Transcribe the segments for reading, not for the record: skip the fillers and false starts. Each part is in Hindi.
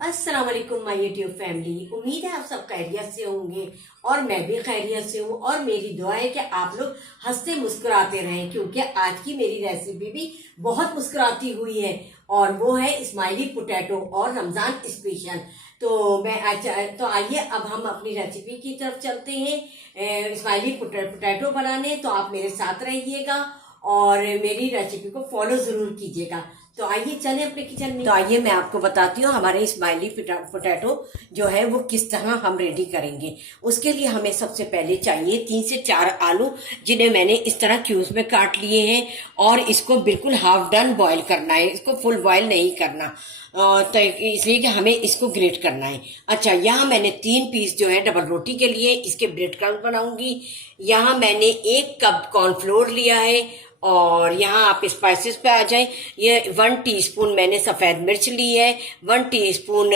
अस्सलाम वालेकुम माय यूट्यूब फैमिली। उम्मीद है आप सब खैरियत से होंगे और मैं भी खैरियत से हूँ। और मेरी दुआ है कि आप लोग हंसते मुस्कुराते रहें, क्योंकि आज की मेरी रेसिपी भी बहुत मुस्कुराती हुई है और वो है स्माइली पोटैटो और रमजान स्पेशल। तो मैं आज तो आइए अब हम अपनी रेसिपी की तरफ चलते हैं स्माइली पोटैटो बनाने। तो आप मेरे साथ रहिएगा और मेरी रेसिपी को फॉलो जरूर कीजिएगा। तो आइए चलें अपने किचन में। तो आइए मैं आपको बताती हूँ हमारे स्माइली पोटैटो जो है वो किस तरह हम रेडी करेंगे। उसके लिए हमें सबसे पहले चाहिए 3 से 4 आलू, जिन्हें मैंने इस तरह क्यूब्स में काट लिए हैं। और इसको बिल्कुल हाफ डन बॉईल करना है, इसको फुल बॉईल नहीं करना, तो इसलिए कि हमें इसको ग्रेट करना है। अच्छा, यहाँ मैंने 3 पीस जो है डबल रोटी के लिए इसके ब्रेड क्रम्स बनाऊंगी। यहाँ मैंने 1 कप कॉर्नफ्लोर लिया है। और यहाँ आप स्पाइसेस पे आ जाएं। ये 1 टीस्पून मैंने सफ़ेद मिर्च ली है, 1 टीस्पून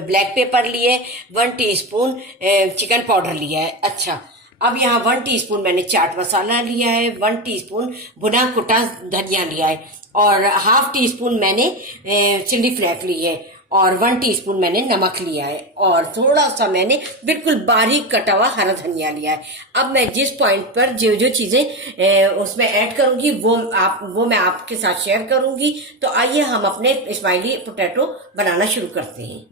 ब्लैक पेपर लिए, 1 टीस्पून चिकन पाउडर लिया है। अच्छा, अब यहाँ 1 टीस्पून मैंने चाट मसाला लिया है, 1 टीस्पून भुना कुटा धनिया लिया है और हाफ टीस्पून मैंने चिल्ली फ्लेक्स ली है और 1 टीस्पून मैंने नमक लिया है और थोड़ा सा बिल्कुल बारीक कटा हुआ हरा धनिया लिया है। अब मैं जिस पॉइंट पर जो जो चीजें उसमें ऐड करूंगी वो मैं आपके साथ शेयर करूंगी। तो आइए हम अपने स्माइली पोटैटो बनाना शुरू करते हैं।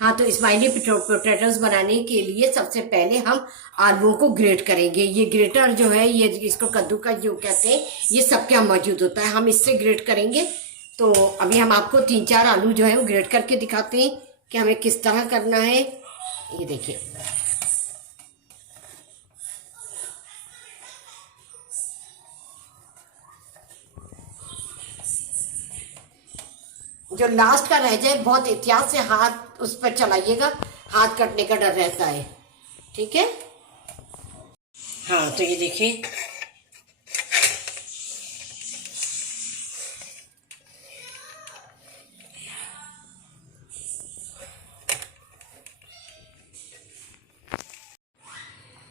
हाँ, तो स्माइली पोटैटोज बनाने के लिए सबसे पहले हम आलूओं को ग्रेट करेंगे। ये ग्रेटर जो है, ये इसको कद्दू का जो कहते हैं, ये सबके यहाँ मौजूद होता है। हम इससे ग्रेट करेंगे। तो अभी हम आपको 3-4 आलू जो है वो ग्रेट करके दिखाते हैं कि हमें किस तरह करना है। ये देखिए, जो लास्ट का रह जाए बहुत एहतियात से हाथ उस पर चलाइएगा, हाथ कटने का डर रहता है। ठीक है। हाँ, तो ये देखिए,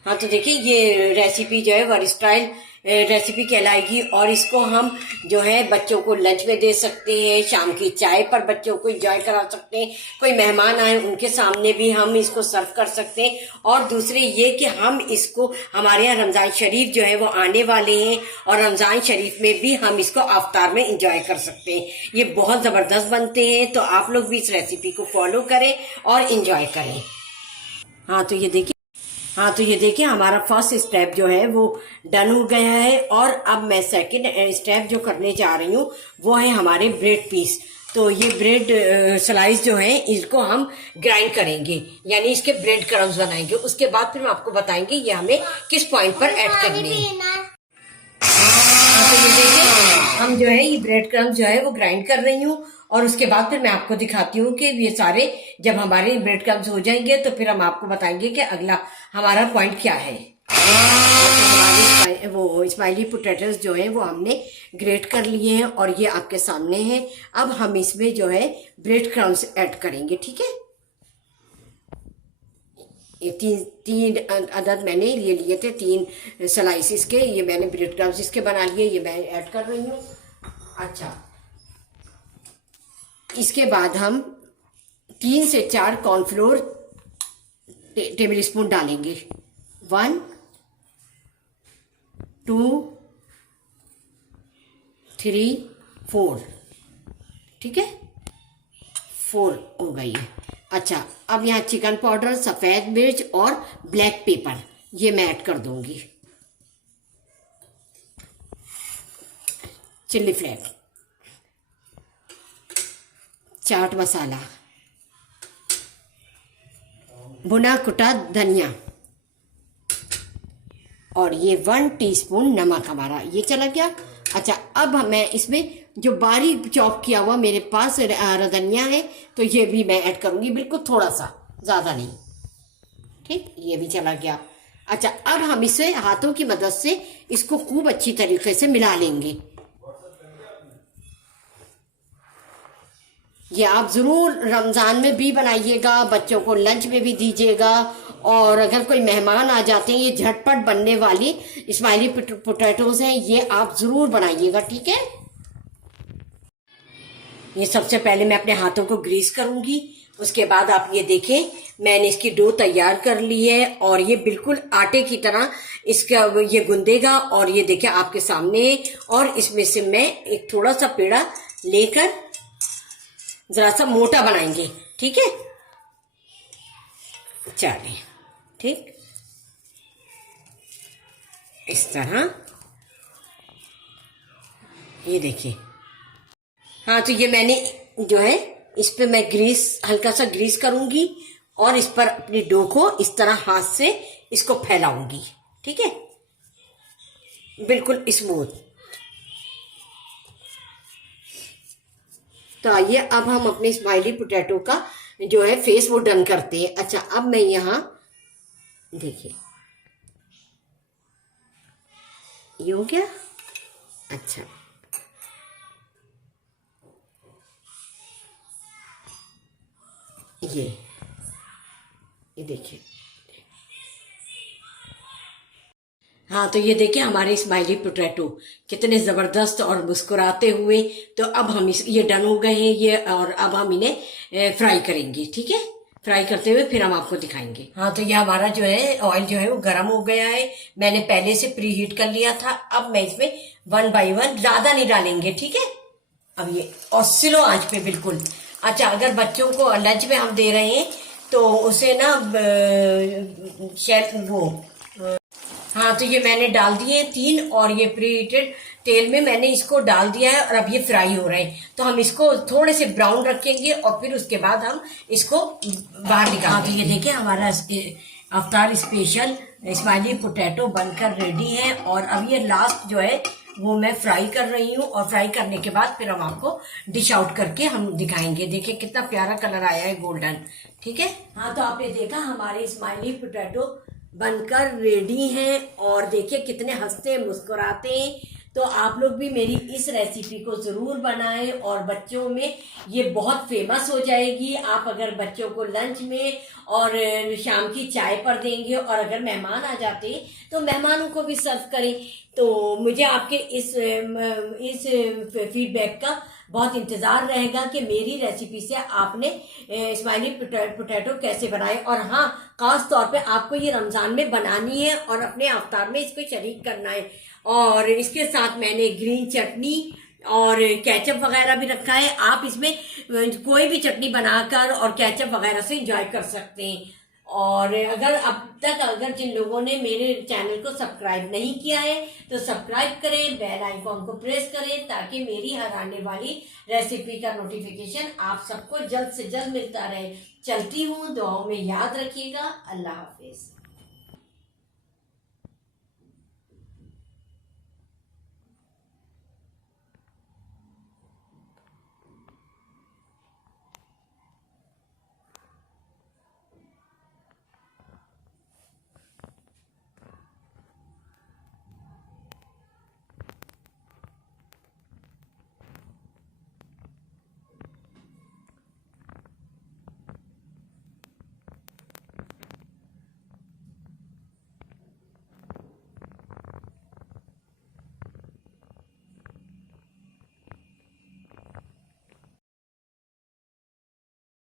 हाँ तो देखिए ये रेसिपी जो है वर्सटाइल रेसिपी कहलाएगी। और इसको हम जो है बच्चों को लंच में दे सकते हैं, शाम की चाय पर बच्चों को एंजॉय करा सकते हैं, कोई मेहमान आए उनके सामने भी हम इसको सर्व कर सकते हैं। और दूसरे ये कि हम इसको, हमारे यहाँ रमजान शरीफ जो है वो आने वाले हैं और रमजान शरीफ में भी हम इसको अफ्तार में एंजॉय कर सकते हैं। ये बहुत ज़बरदस्त बनते हैं। तो आप लोग भी इस रेसिपी को फॉलो करें और एंजॉय करें। हाँ तो ये देखिए हमारा फर्स्ट स्टेप जो है वो डन हो गया है। और अब मैं सेकंड स्टेप जो करने जा रही हूँ वो है हमारे ब्रेड पीस। तो ये ब्रेड स्लाइस जो है इसको हम ग्राइंड करेंगे, यानी इसके ब्रेड क्रम्स बनाएंगे। उसके बाद फिर हम आपको बताएंगे ये हमें किस पॉइंट पर ऐड करने हैं। हाँ, तो ये देखिए हम जो है ये ब्रेड क्रम्स जो है वो ग्राइंड कर रही हूँ। और उसके बाद फिर मैं आपको दिखाती हूँ कि ये सारे जब हमारे ब्रेड क्रम्स हो जाएंगे तो फिर हम आपको बताएंगे कि अगला हमारा पॉइंट क्या है। हमारी वो स्माइली पोटैटोज जो है वो हमने ग्रेट कर लिए हैं और ये आपके सामने है। अब हम इसमें जो है ब्रेड क्रम्स ऐड करेंगे। ठीक है। ये तीन अदद मैंने ये लिए थे, 3 स्लाइसिस के। ये मैंने ब्रेड क्रम्स इसके बना लिए, ये मैं ऐड कर रही हूँ। अच्छा, इसके बाद हम 3 से 4 कॉर्नफ्लोर टेबल स्पून डालेंगे। 1 2 3 4। ठीक है, 4 हो गई है। अच्छा, अब यहाँ चिकन पाउडर, सफ़ेद मिर्च और ब्लैक पेपर ये मैं ऐड कर दूंगी। चिल्ली फ्लेक्स, चाट मसाला, भुना कुटा धनिया और ये 1 टीस्पून नमक हमारा ये चला गया। अच्छा, अब मैं इसमें जो बारीक चॉप किया हुआ मेरे पास धनिया है तो ये भी मैं ऐड करूंगी, बिल्कुल थोड़ा सा, ज़्यादा नहीं। ठीक, ये भी चला गया। अच्छा, अब हम इसे हाथों की मदद से इसको खूब अच्छी तरीके से मिला लेंगे। ये आप ज़रूर रमज़ान में भी बनाइएगा, बच्चों को लंच में भी दीजिएगा। और अगर कोई मेहमान आ जाते हैं, ये झटपट बनने वाली स्माइली पोटैटोज हैं, ये आप ज़रूर बनाइएगा। ठीक है। ये सबसे पहले मैं अपने हाथों को ग्रीस करूंगी। उसके बाद आप ये देखें, मैंने इसकी डो तैयार कर ली है और ये बिल्कुल आटे की तरह इसका ये गूंदेगा। और ये देखें आपके सामने, और इसमें से मैं एक थोड़ा सा पेड़ा लेकर जरा सा मोटा बनाएंगे, ठीक है। चलिए, ठीक, इस तरह ये देखिए। हाँ, तो ये मैंने जो है इस पे मैं ग्रीस, हल्का सा ग्रीस करूंगी और इस पर अपनी डो को इस तरह हाथ से इसको फैलाऊंगी, ठीक है, बिल्कुल स्मूथ। तो आइए अब हम अपने स्माइली पोटैटो का जो है फेस वो डन करते हैं। अच्छा, अब मैं यहाँ देखिए, ये हो गया। अच्छा, ये देखिए। हाँ, तो ये देखिए हमारे स्माइली पोटैटो कितने जबरदस्त और मुस्कुराते हुए। तो अब हम ये डन हो गए हैं ये, और अब हम इन्हें फ्राई करेंगे, ठीक है। फ्राई करते हुए फिर हम आपको दिखाएंगे। हाँ, तो ये हमारा जो है ऑयल जो है वो गर्म हो गया है। मैंने पहले से प्री हीट कर लिया था। अब मैं इसमें 1 बाय 1, ज्यादा नहीं डालेंगे, ठीक है। अब ये और स्लो आंच पे बिल्कुल। अच्छा, अगर बच्चों को लंच में हम दे रहे हैं तो उसे ना हाँ, तो ये मैंने डाल दिए 3, और ये प्री हीटेड तेल में मैंने इसको डाल दिया है और अब ये फ्राई हो रहे हैं। तो हम इसको थोड़े से ब्राउन रखेंगे और फिर उसके बाद हम इसको बाहर निकालेंगे। हाँ, तो ये देखिए हमारा अवतार स्पेशल स्माइली पोटैटो बनकर रेडी है। और अब ये लास्ट जो है वो मैं फ्राई कर रही हूँ, और फ्राई करने के बाद फिर हम आपको डिश आउट करके हम दिखाएंगे। देखिए कितना प्यारा कलर आया है, गोल्डन, ठीक है। हाँ, तो आपने देखा हमारे स्माइली पोटैटो बनकर रेडी हैं, और देखिए कितने हंसते मुस्कुराते हैं। तो आप लोग भी मेरी इस रेसिपी को जरूर बनाएं, और बच्चों में ये बहुत फेमस हो जाएगी। आप अगर बच्चों को लंच में और शाम की चाय पर देंगे, और अगर मेहमान आ जाते तो मेहमानों को भी सर्व करें। तो मुझे आपके इस फीडबैक का बहुत इंतजार रहेगा कि मेरी रेसिपी से आपने स्माइली पोटैटो कैसे बनाए। और हाँ, खास तौर पे आपको ये रमजान में बनानी है और अपने अफ्तार में इसको शरीक करना है। और इसके साथ मैंने ग्रीन चटनी और केचप वगैरह भी रखा है। आप इसमें कोई भी चटनी बनाकर और केचप वगैरह से एंजॉय कर सकते हैं। और अगर जिन लोगों ने मेरे चैनल को सब्सक्राइब नहीं किया है तो सब्सक्राइब करें, बेल आइकॉन को प्रेस करें, ताकि मेरी हर आने वाली रेसिपी का नोटिफिकेशन आप सबको जल्द से जल्द मिलता रहे। चलती हूँ, दुआओं में याद रखिएगा। अल्लाह हाफिज।